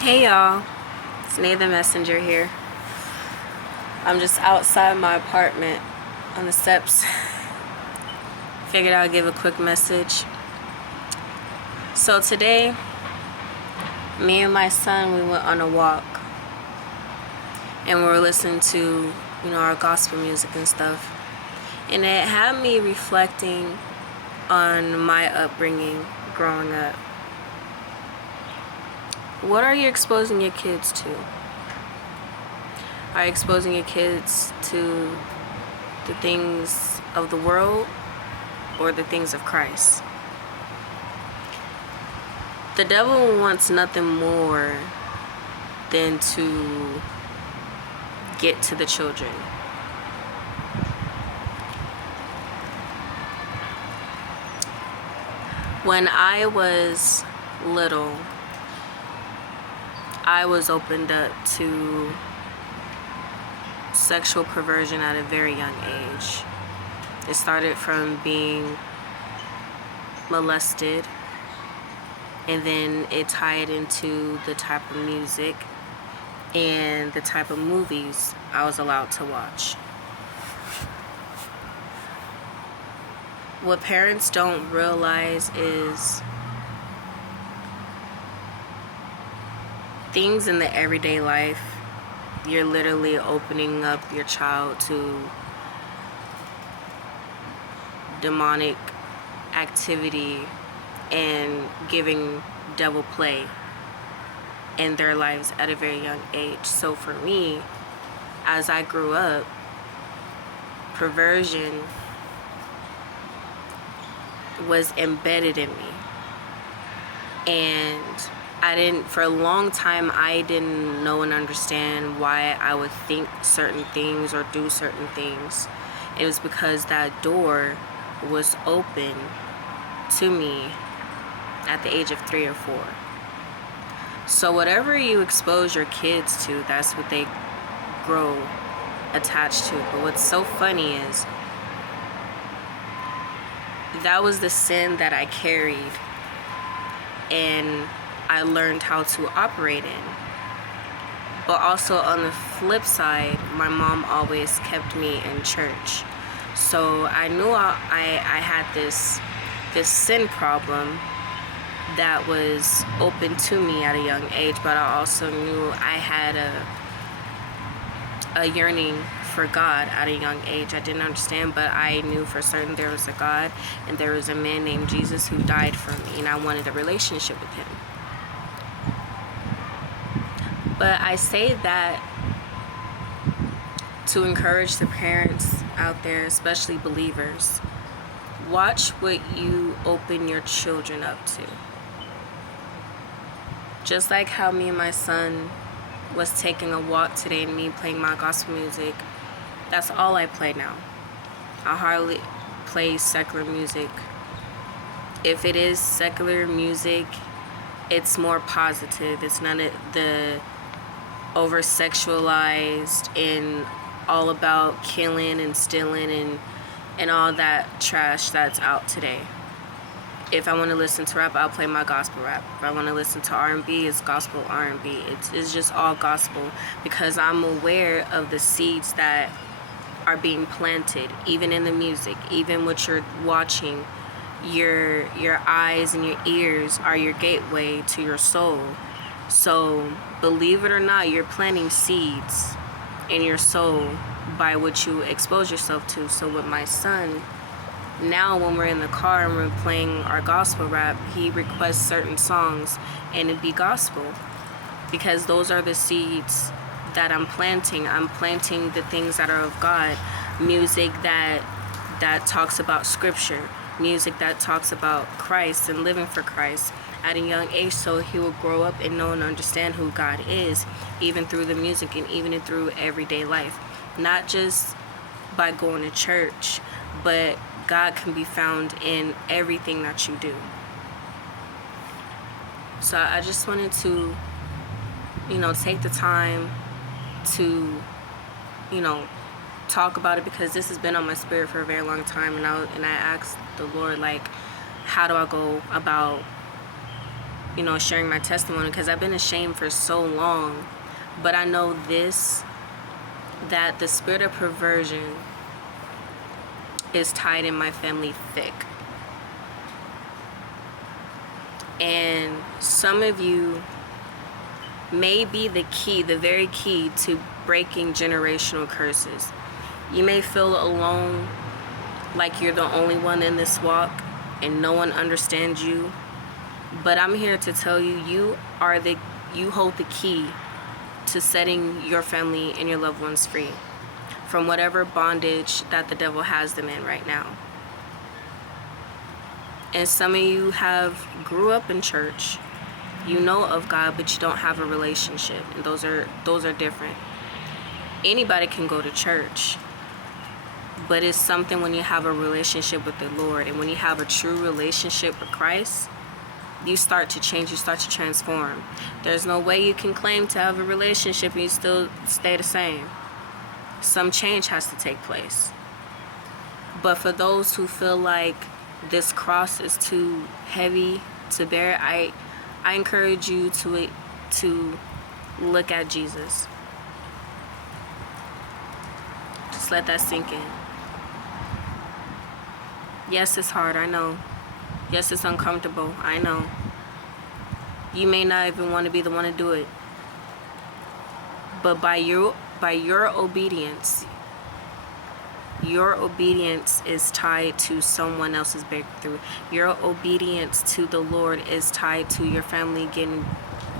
Hey y'all, it's Nathan Messenger here. I'm just outside my apartment on the steps. Figured I'd give a quick message. So today, me and my son, we went on a walk and we were listening to, our gospel music and stuff. And it had me reflecting on my upbringing growing up. What are you exposing your kids to? Are you exposing your kids to the things of the world or the things of Christ? The devil wants nothing more than to get to the children. When I was little, I was opened up to sexual perversion at a very young age. It started from being molested, and then it tied into the type of music and the type of movies I was allowed to watch. What parents don't realize is things in the everyday life, you're literally opening up your child to demonic activity and giving devil play in their lives at a very young age. So for me, as I grew up, perversion was embedded in me. And for a long time, I didn't know and understand why I would think certain things or do certain things. It was because that door was open to me at the age of 3 or 4. So whatever you expose your kids to, that's what they grow attached to. But what's so funny is that was the sin that I carried and I learned how to operate in. But also on the flip side, my mom always kept me in church. So I knew I had this sin problem that was open to me at a young age, but I also knew I had a yearning for God at a young age. I didn't understand, but I knew for certain there was a God and there was a man named Jesus who died for me, and I wanted a relationship with him. But I say that to encourage the parents out there, especially believers. Watch what you open your children up to. Just like how me and my son was taking a walk today and me playing my gospel music, that's all I play now. I hardly play secular music. If it is secular music, it's more positive. It's none of the over-sexualized and all about killing and stealing and all that trash that's out today. If I want to listen to rap, I'll play my gospel rap. If I want to listen to R&B, it's gospel R&B. It's just all gospel, because I'm aware of the seeds that are being planted, even in the music, even what you're watching. Your eyes and your ears are your gateway to your soul. So believe it or not, you're planting seeds in your soul by what you expose yourself to. So with my son, now when we're in the car and we're playing our gospel rap, he requests certain songs and it'd be gospel, because those are the seeds that I'm planting. I'm planting the things that are of God, music that talks about scripture, music that talks about Christ and living for Christ at a young age, so he will grow up and know and understand who God is, even through the music and even through everyday life. Not just by going to church, but God can be found in everything that you do. So I just wanted to, take the time to, talk about it, because this has been on my spirit for a very long time, and I asked the Lord, like, how do I go about sharing my testimony, because I've been ashamed for so long. But I know this, that the spirit of perversion is tied in my family thick. And some of you may be the key, the very key to breaking generational curses. You may feel alone, like you're the only one in this walk and no one understands you. But I'm here to tell you, you hold the key to setting your family and your loved ones free from whatever bondage that the devil has them in right now. And some of you grew up in church. You know of God, but you don't have a relationship. And those are different. Anybody can go to church, but it's something when you have a relationship with the Lord, and when you have a true relationship with Christ, you start to change, you start to transform. There's no way you can claim to have a relationship and you still stay the same. Some change has to take place. But for those who feel like this cross is too heavy to bear, I encourage you to look at Jesus. Just let that sink in. Yes, it's hard, I know. Yes, it's uncomfortable, I know. You may not even want to be the one to do it. But by your obedience is tied to someone else's breakthrough. Your obedience to the Lord is tied to your family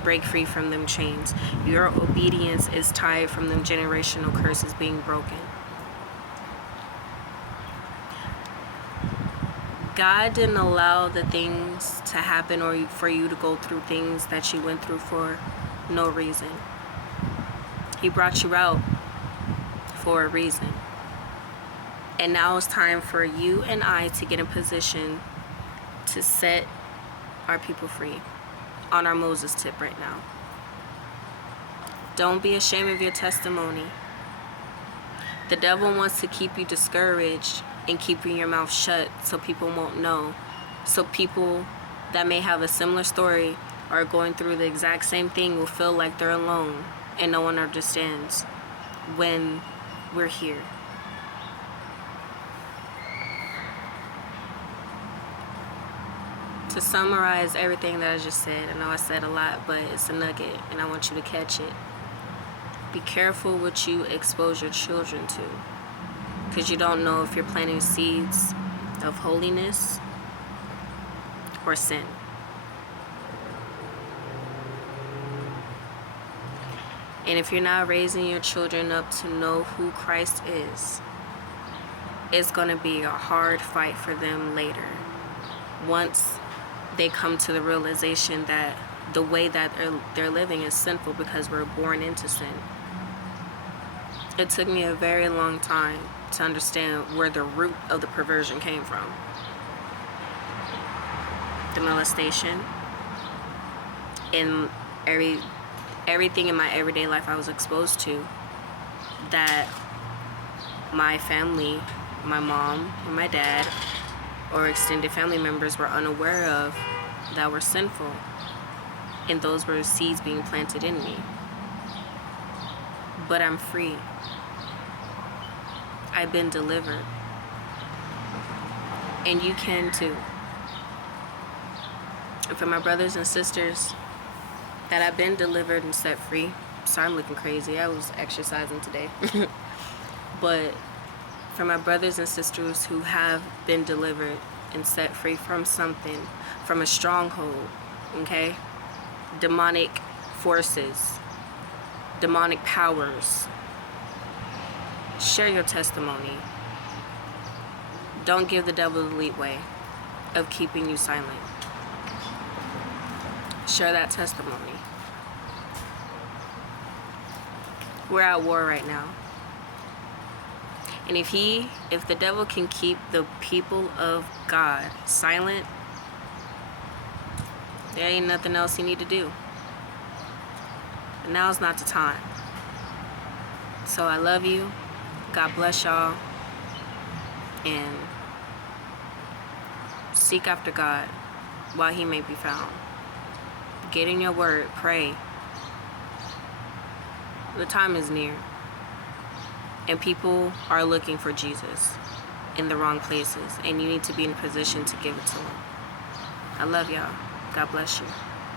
break free from them chains. Your obedience is tied from them generational curses being broken. God didn't allow the things to happen or for you to go through things that you went through for no reason. He brought you out for a reason. And now it's time for you and I to get in position to set our people free on our Moses tip right now. Don't be ashamed of your testimony. The devil wants to keep you discouraged and keeping your mouth shut so people won't know. So people that may have a similar story or going through the exact same thing will feel like they're alone and no one understands when we're here. To summarize everything that I just said, I know I said a lot, but it's a nugget and I want you to catch it. Be careful what you expose your children to, because you don't know if you're planting seeds of holiness or sin. And if you're not raising your children up to know who Christ is, it's going to be a hard fight for them later. Once they come to the realization that the way that they're living is sinful because we're born into sin. It took me a very long time to understand where the root of the perversion came from. The molestation and everything in my everyday life I was exposed to that my family, my mom and my dad, or extended family members were unaware of, that were sinful. And those were seeds being planted in me. But I'm free. I've been delivered. And you can too. And for my brothers and sisters that have been delivered and set free, sorry I'm looking crazy, I was exercising today. But for my brothers and sisters who have been delivered and set free from something, from a stronghold, okay? Demonic forces, demonic powers. Share your testimony. Don't give the devil the leeway of keeping you silent. Share that testimony. We're at war right now. And if the devil can keep the people of God silent, there ain't nothing else you need to do. But now's not the time. So I love you. God bless y'all. And seek after God while he may be found. Get in your word. Pray. The time is near. And people are looking for Jesus in the wrong places. And you need to be in a position to give it to them. I love y'all. God bless you.